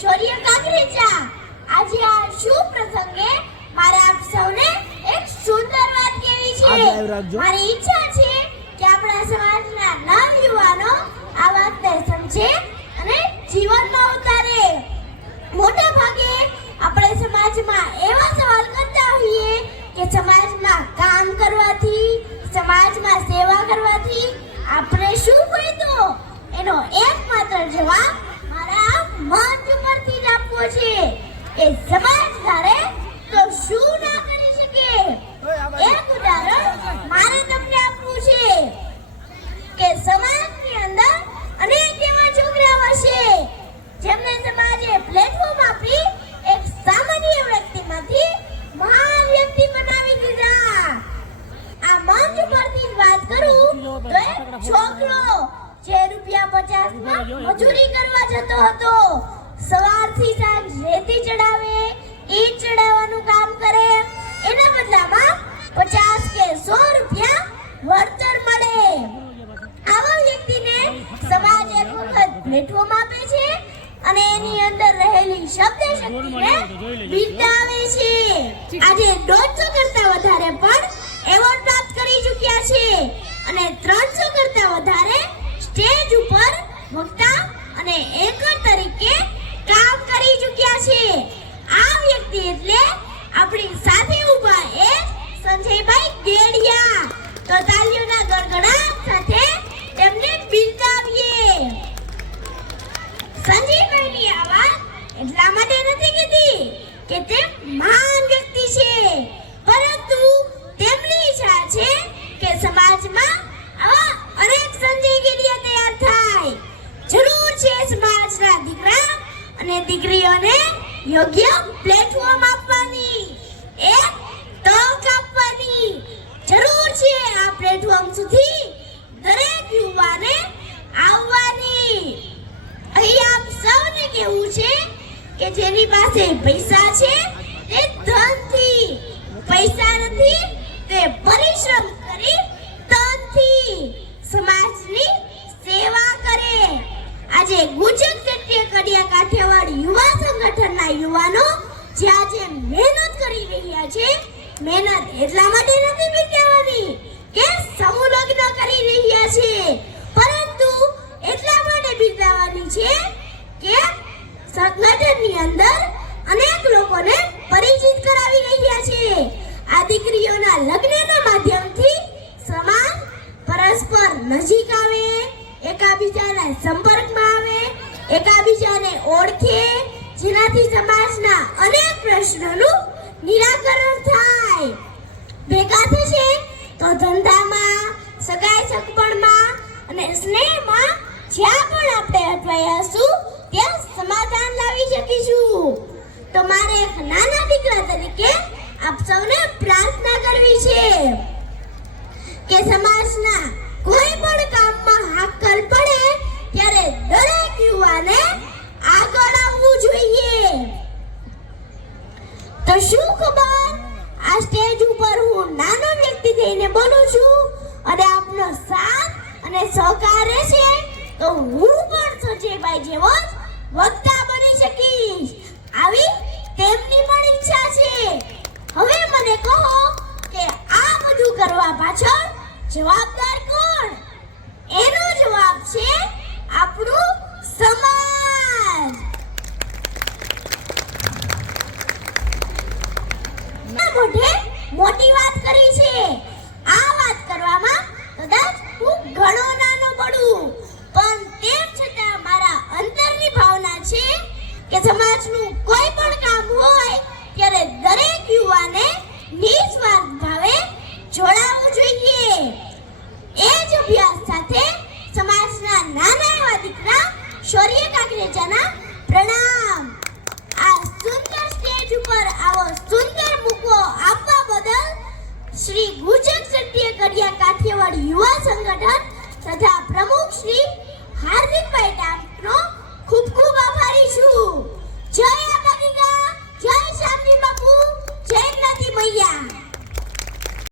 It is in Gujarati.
શૌર્ય કાંકરેજા, આજે આ શુભ પ્રસંગે મારે આપ સૌને એક સુંદર વાત કહેવી છે. મારી ઈચ્છા છે કે આપણા સમાજના નવયુવાનો આ વાતને સમજે અને જીવનમાં ઉતારે. મોટા ભાગે આપણે સમાજમાં એવા સવાલ કરતા હોઈએ કે સમાજમાં કામ કરવાથી, સમાજમાં સેવા કરવાથી આપણે શું ફાયદો? એનો એકમાત્ર જવાબ મારા મંચ ઉપરથી જ આપવો છે કે સમાજ ધારે તો શું ના કરી શકે. એક ઉદાહરણ મારે તમને આપવું છે કે સમાજની અંદર અનેક એવા છોકરાઓ હશે જેમને સમાજે પ્લેટફોર્મ આપી એક સામાન્ય વ્યક્તિમાંથી મહાન વ્યક્તિ બનાવી દીધા. આ મંચ પરથી જ વાત કરું તો એક છોકરો જે ₹50 માં મજૂરી કરવા જતો હતો, સવારથી સાંજ રેતી ચડાવે, ઈંટ ચડાવવાનું કામ કરે, એના બદલામાં 50 કે 100 રૂપિયા વળતર મળે. આવા વ્યક્તિને સમાજ એક વખત પ્લેટફોર્મ આપે છે અને એની અંદર રહેલી શબ્દ શક્તિને બિરદાવે છે. આજે 150 કરતા વધારે પણ એવોર્ડ પ્રાપ્ત કરી ચૂક્યા છે અને 300 કરતા વધારે સ્ટેજ ઉપર વક્તા અને એન્કર તરીકે કામ કરી ચૂક્યા છે. આ વ્યક્તિ એટલે આપણી સાથે ઊભા એક સંજયભાઈ ગેડિયા. તો તાલીઓના ગડગડાટ સાથે તેમને બિરદાવીએ. સંજયભાઈની આ વાત એટલા માટે નથી કીધી કે તે મહાન વ્યક્તિ છે, પરંતુ તેમની ઈચ્છા છે કે સમાજમાં આવા અનેક સંજય ગેડિયા તૈયાર થાય. જરૂર છે સમાજના દીકરા અને દીકરીઓને યોગ્ય પ્લેટફોર્મ આપવાની, એક તક આપવાની જરૂર છે. આ પ્લેટફોર્મ સુધી દરેક યુવાને આવવાની. અહીં આપ સૌને કહેવું છે કે જેની પાસે પૈસા છે તે ધનથી, પૈસા નથી તે પરિશ્રમ કરી તનથી સમાજની સેવા કરે. આજે ગુજરાત ક્ષત્રિય કડિયા કાઠિયાવાડ યુવા સંગઠનના યુવાનો જે આજે મહેનત કરી રહ્યા છે, મહેનત એટલા માટે નથી બિરદાવવાની કે સમૂહ લગ્ન કરી રહ્યા છે, પરંતુ એટલા માટે બિરદાવવાની છે કે સંગઠનની અંદર અનેક લોકોને પરિચિત કરાવી રહ્યા છે. આ દીકરીઓના લગ્નના માધ્યમથી સમાજ પરસ્પર નજીક આવે, એકાબીજાના સંપર્કમાં આવે, એકાબીજાને ઓળખે, જેનાથી સમાજના અનેક પ્રશ્નોનું નિરાકરણ થાય. ભેગા થશે તો ધંધામાં, સગાઈ સગપણમાં અને સ્નેહમાં જ્યાં પણ આપણે અટવાયા હશું ત્યાં સમાધાન લાવી શકીશું. તો મારે એક નાના દીકરા તરીકે આપ સૌને પ્રાર્થના કરવી છે કે સમાજના કોઈ પણ કામમાં હાકલ પડે ત્યારે દરેક યુવાને આગળ આવવું જોઈએ. તો શું ખબર, આ સ્ટેજ ઉપર હું નાનો વ્યક્તિ થઈને બોલું છું અને આપનો સાથ અને સહકાર રહેશે તો હું પણ સંજયભાઈ જેવો જ વક્તા બની શકીશ. આવી તેમની પણ ઈચ્છા છે. હવે મને કહો કે આ બધું કરવા પાછળ જવાબદાર કોણ? એનો જવાબ છે આપણું સમાજ. મોઢે મોટી વાત કરી છે. આ વાત કરવામાં કદાચ હું ઘણો નાનો પડું, પણ તેમ છતાં મારા અંતરની ભાવના છે કે સમાજનું કોઈ પણ કામ હોય ત્યારે દરેક યુવાને નિસ્વાર્થ ભાવે જોડાવવું જોઈએ. એ જ અભ્યાસ સાથે સમાજના નાના એવા દીકરા શૌર્ય કાંકરેજાના પ્રણામ. આ સુંદર સ્ટેજ ઉપર આવો સુંદર મૂકો આપવા બદલ શ્રી